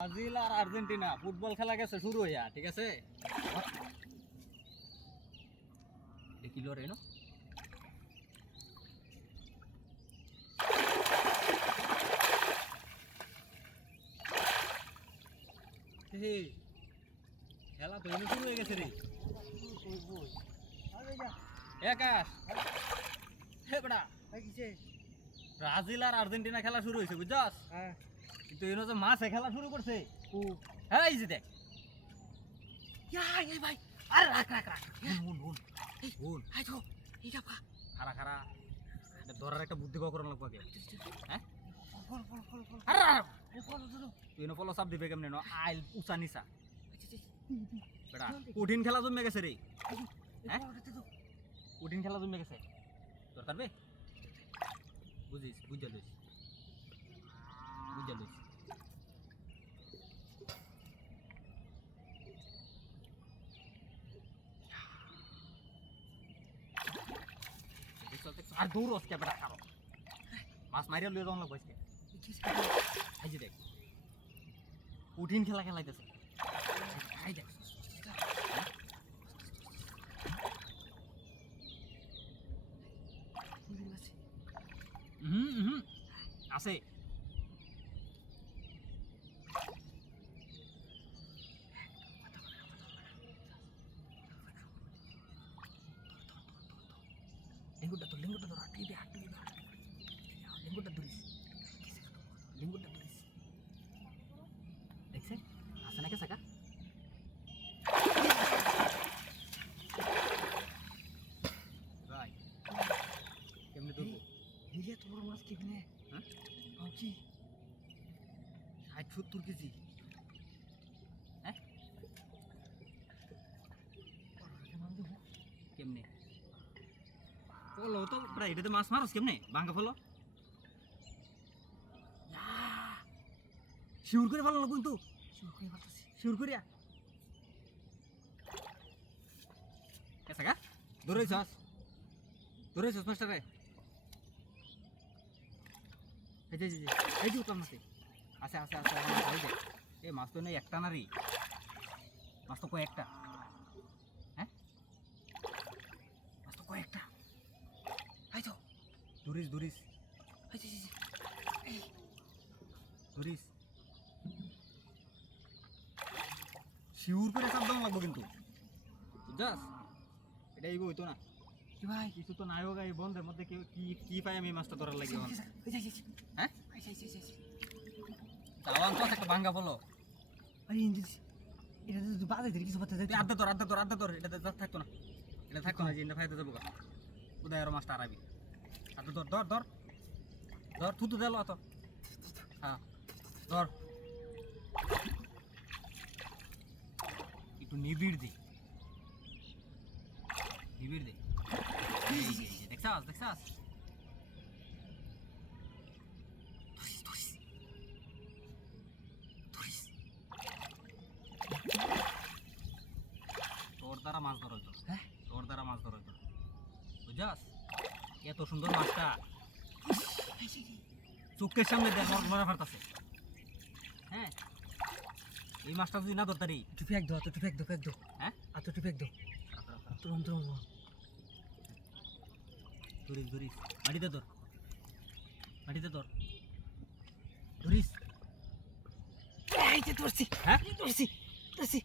Brazil আর Argentina football খেলা গেছে শুরু হইয়া, ঠিক আছে? এটা কি লড়াই না? খেলা তো এনে শুরু হয়ে গেছে রে। আকাশ ব্রাজিল আর আর্জেন্টিনা খেলা শুরু হয়েছে, বুঝছস? কিন্তু এনে যে মাছে খেলা শুরু করছে। হ্যাঁ, এই যে দেখ। ভাই আরে রাখ রাখ রাখ খারা খারা ধরার একটা বুদ্ধি করার লাগবে আগে। হ্যাঁ, তুই এনে ফলো চাপ দিবে কেমনে? আইল উঁচা নিচা বেটা, কঠিন খেলা জমে গেছে রে। হ্যাঁ, কঠিন খেলা জমে গেছে। তোর পারবে? বুঝিস, বুঝা লইস, বুঝা লইস। আর দৌড় আসকে বেটা, খারো মাছ মারিয়া লইয়া যাওয়া লাগবে আজকে। এই যে দেখ, কঠিন খেলা খেলাইতেছে। এই দেখ, আছে। লিঙ্গুটা ধর, লিঙ্গুটা ধর, লিঙ্গুটা ধরিস, লিঙ্গুটা ধরিস। দেখছে আছে নাকি সাকা? ভাই কেমনে ধরবো? তোমার মাছ কেমনে? হ্যাঁ, কি 60-70 কেজি। হ্যাঁ, কেমনে ফলো তো প্রায় এটাতে মাছ মারস কেমনে? ভাঙ্গা ফলো শিউর করে ফেলো না, কিন্তু শিউর করিয়া সাকা ধরেছস, ধরেছস মাস্টারে। এই যে এই যে উত্তর মাছে আছে আছে আছে। এই যে এই মাছ তো নেই একটা নারী, মাছ তো কয়েকটা। হ্যাঁ, মাছ তো কয়েকটা। এই তো ধরিস ধরিস ধরিস, শিউর করে চাপ দেওয়া লাগবো কিন্তু, বুঝছস? এটা এই হইতো না কি ভাই কিছু তো নাই হোক। এই বন্ধের মধ্যে কেউ কি কি পাই আমি মাছটা ধরার লাগে। হ্যাঁ, চাওয়ান তো একটা ভাঙ্গা বলো। আরে ইন্দিস এটা তো বাদে ধরে কিছু বাদে আড্ডা তোর আড্ডা তোর আড্ডা তোর, এটা থাকতো না, এটা থাকতো না। যে এটা ফাইতে যাবো উদয় আরো মাছটা আরাবি। আড্ডা ধর ধর ধর ধর, থুতু দিল তো। হ্যাঁ ধর, একটু নিবিড় দি, নিবিড় দি। দেখছাস দেখছাস, তোর দ্বারা মাছ ধর হইতো। হ্যাঁ, তোর দ্বারা মাছ ধর হইতো, বুঝছস? এত সুন্দর মাছটা চোখের সামনে দেখ ধরা ফারতাছে। হ্যাঁ, এই মাছটা যদি না ধরতারি। টুপি এক দো, তো টুপি এক দো, এক দো। হ্যাঁ, আর তো টুপি এক দো। তুরম তুরম ধরিস ধরিস, মাটিতে ধর, মাটিতে ধর, ধরিস। এই যে ধরছি, হ্যাঁ, ধরছি ধরছি।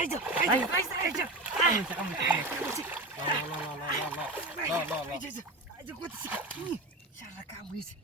এই যে এই যে ল ল ল ল ল ল ল ল ল ল। এই যে করছি সারা কাম হয়েছে।